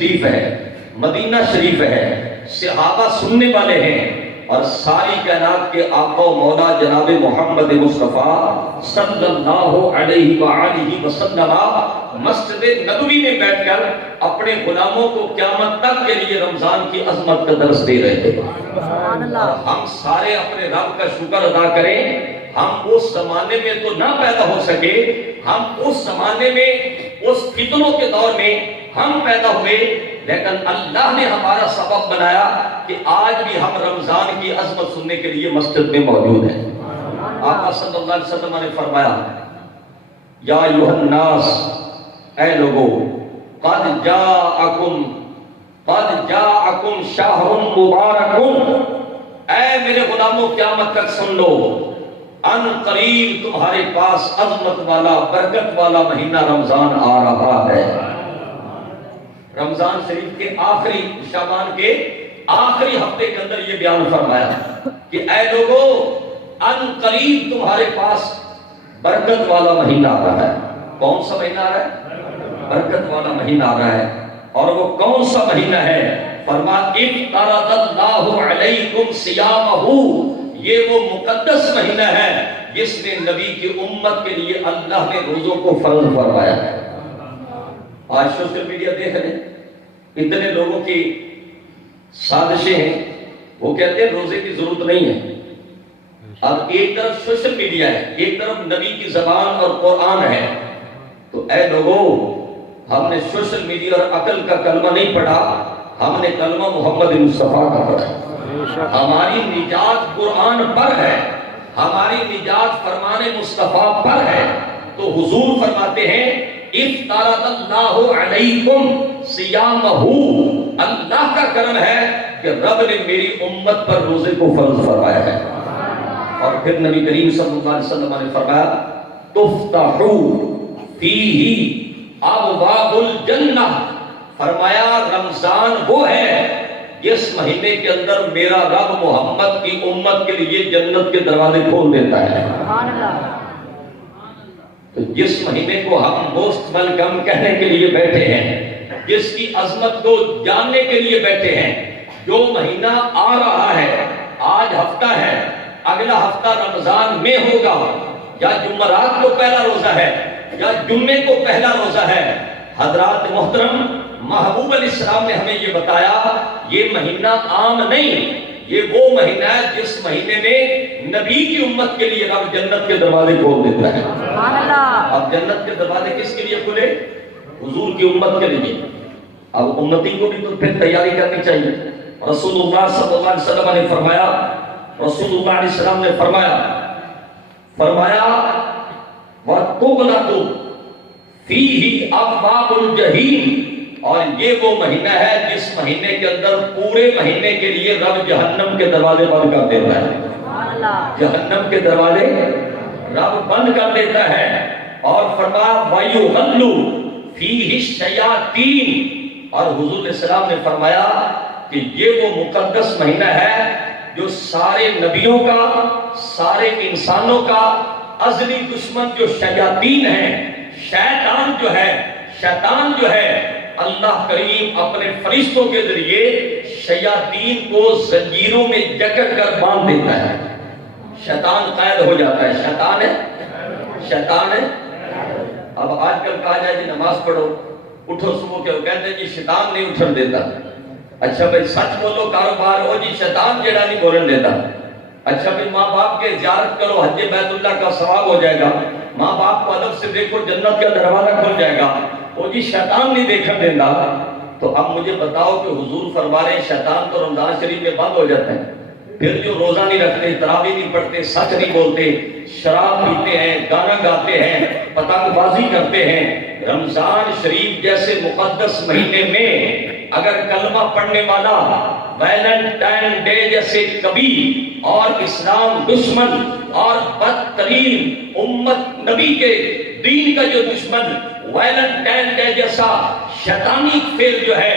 شریف ہے، مدینہ شریف ہے، صحابہ سننے والے ہیں، اور ساری کائنات کے آقا و مولا جناب محمد مصطفیٰ صلی اللہ علیہ وآلہ وسلم مسجد نبوی میں بیٹھ کر اپنے غلاموں کو قیامت تک کے لیے رمضان کی عظمت کا درس دے رہے تھے۔ اور ہم سارے اپنے رب کا شکر ادا کریں، ہم اس زمانے میں تو نہ پیدا ہو سکے، ہم اس زمانے میں اس فتنوں کے دور میں ہم پیدا ہوئے، لیکن اللہ نے ہمارا سبب بنایا کہ آج بھی ہم رمضان کی عظمت سننے کے لیے مسجد میں موجود ہیں۔ آقا صلی اللہ علیہ وسلم نے فرمایا، یا ایھا الناس، اے لوگو، قد جاءکم شہر مبارک، اے میرے غلاموں قیامت تک سن لو، ان قریب تمہارے پاس عظمت والا برکت والا مہینہ رمضان آ رہا ہے۔ رمضان شریف کے آخری، شعبان کے آخری ہفتے کے اندر یہ بیان فرمایا کہ اے لوگو، ان قریب تمہارے پاس برکت والا مہینہ آ رہا ہے۔ کون سا مہینہ آ رہا ہے؟ برکت والا مہینہ آ رہا ہے، اور وہ کون سا مہینہ ہے؟ فرمایا افترض اللہ علیکم صیامہ، یہ وہ مقدس مہینہ ہے جس نے نبی کی امت کے لیے اللہ نے روزوں کو فرض فرمایا ہے۔ آج سوشل میڈیا دیکھ رہے ہیں، اتنے لوگوں کی سازشیں ہیں، وہ کہتے ہیں روزے کی ضرورت نہیں ہے۔ اب ایک طرف سوشل میڈیا ہے، ایک طرف نبی کی زبان اور قرآن ہے، تو اے لوگوں، ہم نے سوشل میڈیا اور عقل کا کلمہ نہیں پڑھا، ہم نے کلمہ محمد مصطفیٰ کا پڑھا۔ ہماری نجات قرآن پر ہے، ہماری نجات فرمان مصطفیٰ پر ہے۔ تو حضور فرماتے ہیں افترض اللہ علیکم صیامہ، اللہ کا کرم ہے کہ رب نے میری امت پر روزے کو فرض فرمایا ہے۔ اور پھر نبی کریم صلی اللہ علیہ وسلم نے فرمایا تفتح فیہ ابواب الجنہ، فرمایا رمضان وہ ہے جس مہینے کے اندر میرا رب محمد کی امت کے لیے جنت کے دروازے کھول دیتا ہے۔ تو جس مہینے کو ہم موسٹ ویلکم کہنے کے لیے بیٹھے ہیں، جس کی عظمت کو جاننے کے لیے بیٹھے ہیں، جو مہینہ آ رہا ہے، آج ہفتہ ہے، اگلا ہفتہ رمضان میں ہوگا، یا جمعرات کو پہلا روزہ ہے یا جمعے کو پہلا روزہ ہے، حضرات محترم، محبوب علیہ السلام نے ہمیں یہ بتایا یہ مہینہ عام نہیں، یہ وہ مہینہ ہے جس مہینے میں نبی کی امت کے لیے رب جنت کے دروازے کھول دیتا ہے۔ اب جنت کے دروازے کس کے لیے کھلے؟ حضور کی امت کے لیے۔ اب امتی کو بھی تو پھر تیاری کرنی چاہیے۔ رسول اللہ صلی اللہ علیہ وسلم نے فرمایا، رسول اللہ علیہ السلام نے فرمایا وَتُغْلَقُ فِيهِ أَبْوَابُ الْجَحِيمِ، اور یہ وہ مہینہ ہے جس مہینے کے اندر پورے مہینے کے لیے رب جہنم کے دروازے بند کر دیتا ہے۔ جہنم کے دروازے رب بند کر دیتا ہے، اور فرمایا وَيُغَلُّ فِيهِ الشَّيَاطِينِ، اور حضور علیہ السلام نے فرمایا کہ یہ وہ مقدس مہینہ ہے جو سارے نبیوں کا، سارے انسانوں کا ازلی دشمن جو شیاطین ہیں، شیطان جو ہے اللہ کریم اپنے فرشتوں کے ذریعے شیاطین کو زنجیروں میں جکڑ کر باندھ دیتا ہے۔ شیطان قید ہو جاتا ہے۔ شیطان ہے۔ اب آج کل کہا جائے جی نماز پڑھو، اٹھو صبح کے، کہتے ہیں جی شیطان نہیں اٹھن دیتا۔ اچھا بھائی سچ بولو، کاروبار ہو جی شیطان جیڑا نہیں بولن دیتا۔ اچھا بھائی ماں باپ کے زیارت کرو، حج بیت اللہ کا ثواب ہو جائے گا، ماں باپ کو ادب سے دیکھو، جنت کا دروازہ کھل جائے گا، وہ جی شیطان نہیں دیکھن دینا۔ تو اب مجھے بتاؤ کہ حضور فرما رہے ہیں شیطان تو رمضان شریف میں بند ہو جاتا ہے، پھر جو روزہ نہیں رکھتے، تراویح نہیں پڑھتے، سچ نہیں بولتے، شراب پیتے ہیں، گانا گاتے ہیں، پتنگ بازی کرتے ہیں، رمضان شریف جیسے مقدس مہینے میں اگر کلمہ پڑھنے والا ویلنٹائن ڈے جیسے کبھی اور اسلام دشمن اور بدترین امت نبی کے دین کا جو دشمن ویلنٹائن ڈے جیسا شیطانی فعل جو ہے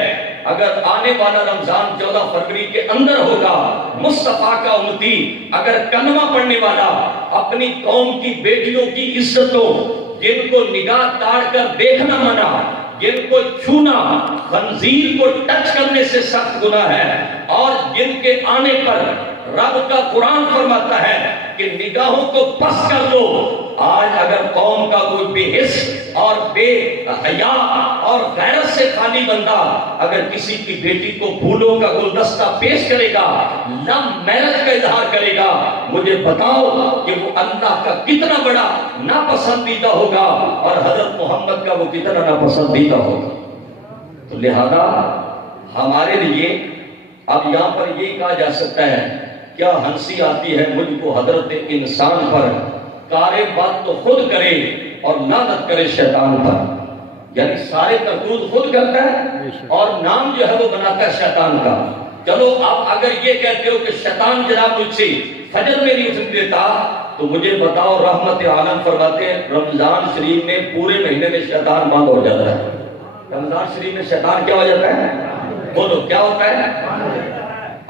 اگر آنے والا رمضان 14 فروری کے اندر ہوگا، مصطفیٰ کا امتی اگر کلمہ پڑھنے والا اپنی قوم کی بیٹیوں کی عزتوں، جن کو نگاہ تاڑ کر دیکھنا منع، جن کو چھونا خنزیر کو ٹچ کرنے سے سخت گناہ ہے، اور جن کے آنے پر رب کا قرآن فرماتا ہے کہ نگاہوں کو پس کر دو۔ آج اگر قوم کا کوئی بے حس اور بے حیا اور غیرت سے خالی بندہ اگر کسی کی بیٹی کو پھولوں کا گلدستہ پیش کرے گا، لم محنت کا اظہار کرے گا، مجھے بتاؤ کہ وہ اللہ کا کتنا بڑا ناپسندیدہ ہوگا اور حضرت محمد کا وہ کتنا ناپسندیدہ ہوگا۔ تو لہذا ہمارے لیے اب یہاں پر یہ کہا جا سکتا ہے، کیا ہنسی آتی ہے مجھ کو حضرت انسان پر، کارے بات تو خود کرے اور لعنت کرے شیطان پر۔ یعنی سارے کرتوت خود کرتا ہے اور نام جو ہے وہ بناتا ہے شیطان کا۔ چلو اب اگر یہ کہتے ہو کہ شیطان جناب مجھ سے فجر میں نہیں اٹھنے دیتا، تو مجھے بتاؤ، رحمت عالم فرماتے ہیں رمضان شریف میں پورے مہینے میں شیطان بند ہو جاتا ہے۔ رمضان شریف میں شیطان کیا ہو جاتا ہے؟ بولو کیا ہوتا ہے؟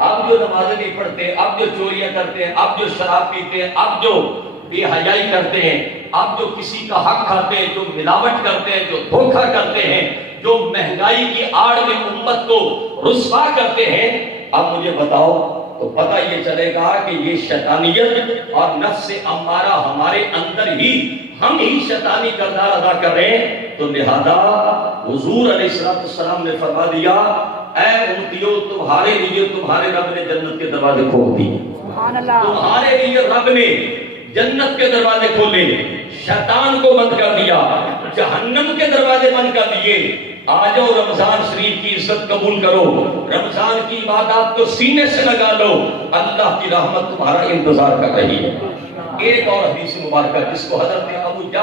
اب جو نمازیں نہیں پڑھتے، اب جو چوریاں کرتے ہیں، اب جو شراب پیتے ہیں، اب جو بے حیائی کرتے ہیں، اب جو کسی کا حق کھاتے ہیں، جو ملاوٹ کرتے ہیں، جو دھوکہ کرتے ہیں، جو مہنگائی کی آڑ میں امت کو رسوا کرتے ہیں، اب مجھے بتاؤ تو پتہ یہ چلے گا کہ یہ شیطانیت اور نفس امارہ ہمارے اندر ہی، ہم ہی شیطانی کردار ادا کر رہے ہیں۔ تو لہذا حضور علیہ السلام نے فرما دیا، اے امتیو، تمہارے لیے تمہارے رب نے جنت کے دروازے کھول دیے۔ تمہارے لیے رب نے جنت کے دروازے کھولے، شیطان کو بند کر دیا، جہنم کے دروازے بند کر دیے۔ آ جاؤ رمضان شریف کی عزت قبول کرو، رمضان کی عبادات کو سینے سے لگا لو، اللہ کی رحمت تمہارا انتظار کر رہی ہے۔ ایک اور حدیث مبارکہ جس کو حضرت ابو جعفر